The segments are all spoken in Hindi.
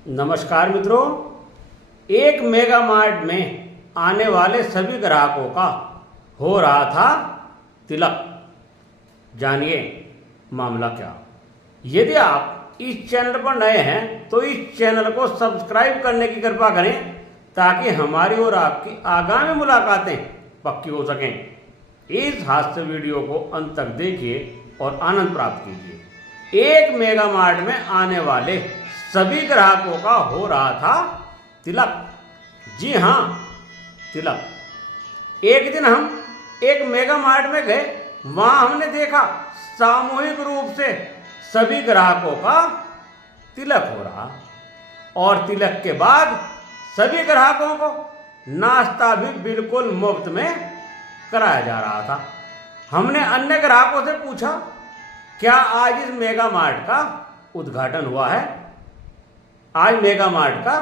नमस्कार मित्रों, एक मेगा मार्ट में आने वाले सभी ग्राहकों का हो रहा था तिलक। जानिए मामला क्या। यदि आप इस चैनल पर नए हैं तो इस चैनल को सब्सक्राइब करने की कृपा करें ताकि हमारी और आपकी आगामी मुलाकातें पक्की हो सकें। इस हास्य वीडियो को अंत तक देखिए और आनंद प्राप्त कीजिए। एक मेगा मार्ट में आने वाले सभी ग्राहकों का हो रहा था तिलक। जी हाँ, तिलक। एक दिन हम एक मेगा मार्ट में गए। वहां हमने देखा सामूहिक रूप से सभी ग्राहकों का तिलक हो रहा और तिलक के बाद सभी ग्राहकों को नाश्ता भी बिल्कुल मुफ्त में कराया जा रहा था। हमने अन्य ग्राहकों से पूछा, क्या आज इस मेगा मार्ट का उद्घाटन हुआ है? आज मेगा मार्ट का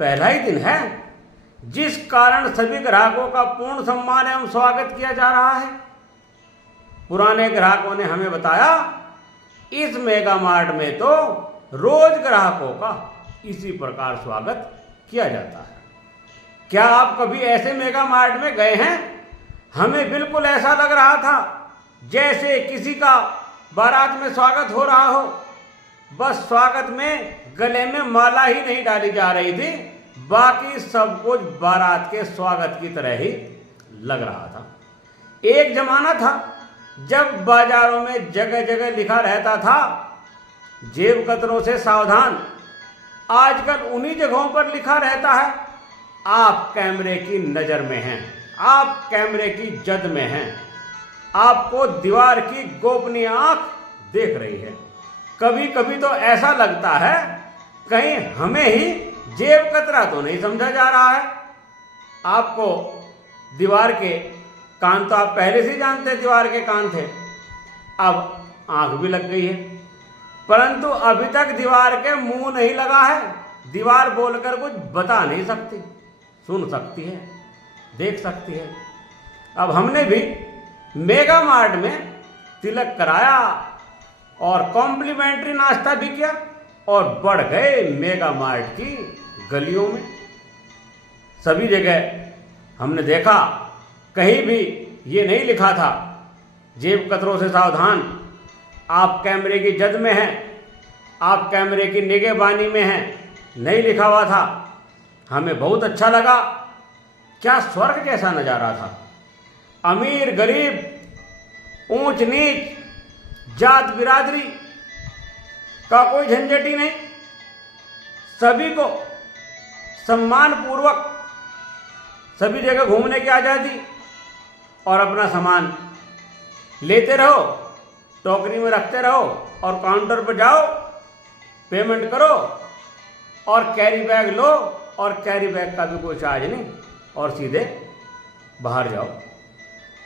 पहला ही दिन है, जिस कारण सभी ग्राहकों का पूर्ण सम्मान एवं स्वागत किया जा रहा है। पुराने ग्राहकों ने हमें बताया, इस मेगा मार्ट में तो रोज ग्राहकों का इसी प्रकार स्वागत किया जाता है। क्या आप कभी ऐसे मेगा मार्ट में गए हैं? हमें बिल्कुल ऐसा लग रहा था जैसे किसी का बारात में स्वागत हो रहा हो। बस स्वागत में गले में माला ही नहीं डाली जा रही थी, बाकी सब कुछ बारात के स्वागत की तरह ही लग रहा था। एक जमाना था जब बाजारों में जगह जगह लिखा रहता था, जेब कतरों से सावधान। आजकल उन्हीं जगहों पर लिखा रहता है, आप कैमरे की नजर में हैं, आप कैमरे की जद में हैं, आपको दीवार की गोपनीय आंख देख रही है। कभी कभी तो ऐसा लगता है कहीं हमें ही जेब कतरा तो नहीं समझा जा रहा है। आपको दीवार के कान तो आप पहले से जानते, दीवार के कान थे, अब आंख भी लग गई है। परंतु अभी तक दीवार के मुंह नहीं लगा है। दीवार बोलकर कुछ बता नहीं सकती, सुन सकती है, देख सकती है। अब हमने भी मेगा मार्ट में तिलक कराया और कॉम्प्लीमेंट्री नाश्ता भी किया और बढ़ गए मेगा मार्ट की गलियों में। सभी जगह हमने देखा, कहीं भी ये नहीं लिखा था, जेब कतरों से सावधान, आप कैमरे की जद में हैं, आप कैमरे की निगहबानी में हैं, नहीं लिखा हुआ था। हमें बहुत अच्छा लगा। क्या स्वर्ग जैसा नजारा था। अमीर गरीब, ऊंच नीच, जात बिरादरी का कोई झंझट ही नहीं। सभी को सम्मान पूर्वक सभी जगह घूमने की आजादी और अपना सामान लेते रहो, टोकरी में रखते रहो और काउंटर पर जाओ, पेमेंट करो और कैरी बैग लो और कैरी बैग का भी कोई चार्ज नहीं और सीधे बाहर जाओ।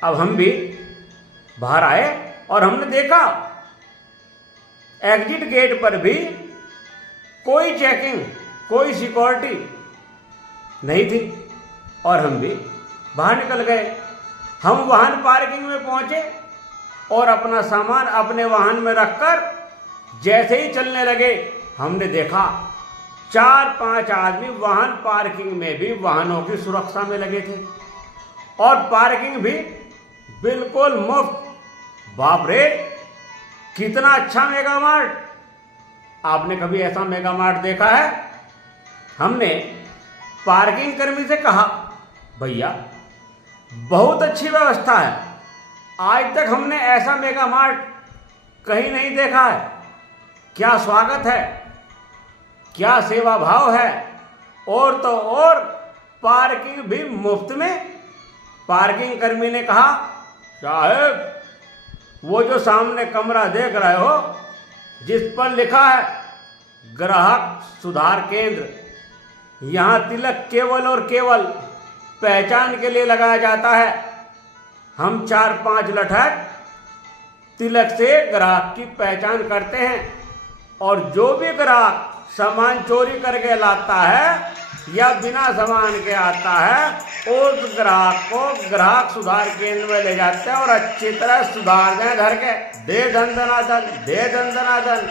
अब हम भी बाहर आए और हमने देखा एग्जिट गेट पर भी कोई चेकिंग, कोई सिक्योरिटी नहीं थी और हम भी बाहर निकल गए। हम वाहन पार्किंग में पहुंचे और अपना सामान अपने वाहन में रखकर जैसे ही चलने लगे, हमने देखा 4-5 आदमी वाहन पार्किंग में भी वाहनों की सुरक्षा में लगे थे और पार्किंग भी बिल्कुल मुफ्त। बाप रे, कितना अच्छा मेगा मार्ट। आपने कभी ऐसा मेगा मार्ट देखा है? हमने पार्किंग कर्मी से कहा, भैया बहुत अच्छी व्यवस्था है, आज तक हमने ऐसा मेगा मार्ट कहीं नहीं देखा है। क्या स्वागत है, क्या सेवा भाव है, और तो और पार्किंग भी मुफ्त में। पार्किंग कर्मी ने कहा, साहब वो जो सामने कमरा देख रहे हो जिस पर लिखा है ग्राहक सुधार केंद्र, यहाँ तिलक केवल और केवल पहचान के लिए लगाया जाता है। हम 4-5 लठक तिलक से ग्राहक की पहचान करते हैं और जो भी ग्राहक सामान चोरी करके लाता है या बिना सामान के आता है, उस ग्राहक को ग्राहक सुधार केंद्र में ले जाते हैं और अच्छी तरह सुधार दें घर के। दे दन दनादन, दे दन दनादन।